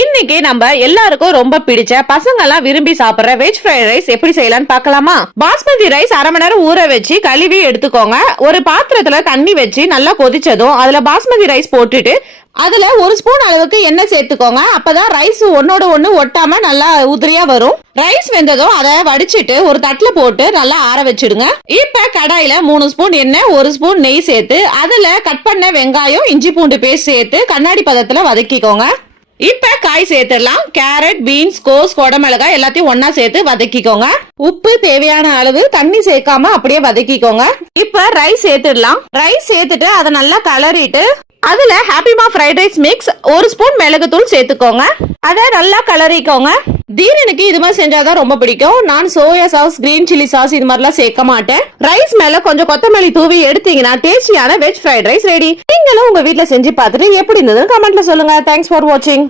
இன்னைக்கு நம்ம எல்லாருக்கும் ரொம்ப பிடிச்ச பசங்க எல்லாம் விரும்பி சாப்பிடுற வெஜ் ஃப்ரைட் ரைஸ் எப்படி செய்யலாம்னு பார்க்கலாமா? பாஸ்மதி ரைஸ் அரை மணி நேரம் ஊற வச்சு கழுவி எடுத்துக்கோங்க. ஒரு பாத்திரத்துல தண்ணி வச்சு நல்லா கொதிச்சதும் அதுல பாஸ்மதி ரைஸ் போட்டுட்டு அதுல ஒரு ஸ்பூன் அளவுக்கு எண்ணெய் சேர்த்துக்கோங்க. அப்பதான் ரைஸ் ஒன்னோட ஒண்ணு ஒட்டாம நல்லா உதிரியா வரும். ரைஸ் வெந்ததும் அதை வடிச்சிட்டு ஒரு தட்டுல போட்டு நல்லா ஆற வச்சிடுங்க. இப்ப கடாயில 3 ஸ்பூன் எண்ணெய் 1 ஸ்பூன் நெய் சேர்த்து அதுல கட் பண்ண வெங்காயம் இஞ்சி பூண்டு பேஸ்ட் சேர்த்து கண்ணாடி பதத்துல வதக்கிக்கோங்க. இப்ப காய் சேர்த்துடலாம். கேரட், பீன்ஸ், கோஸ், கொடமிளகாய் எல்லாத்தையும் ஒன்னா சேர்த்து வதக்கிக்கோங்க. உப்பு தேவையான அளவு, தண்ணி சேர்க்காம அப்படியே வதக்கிக்கோங்க. இப்ப ரைஸ் சேர்த்துடலாம். ரைஸ் சேர்த்துட்டு அதை நல்லா கலரிட்டு அதுல ஹாப்பிமா ஃப்ரைட் ரைஸ் மிக்ஸ் 1 ஸ்பூன் மிளகுத்தூள் சேர்த்துக்கோங்க. அதை நல்லா கலரிக்கோங்க. தீரனுக்கு இது மாதிரி செஞ்சாதான் ரொம்ப பிடிக்கும். நான் soya sauce, green chilli sauce இது மாதிரிலாம் சேர்க்க மாட்டேன். ரைஸ் மேல கொஞ்சம் கொத்தமல்லி தூவி எடுத்தீங்கன்னா டேஸ்டியான வெஜ் ஃப்ரைட் ரைஸ் ரெடி. நீங்களும் உங்க வீட்ல செஞ்சு பார்த்துட்டு எப்படி இருந்ததுன்னு கமெண்ட்ல சொல்லுங்க. தேங்க்ஸ் ஃபார் வாட்சிங்.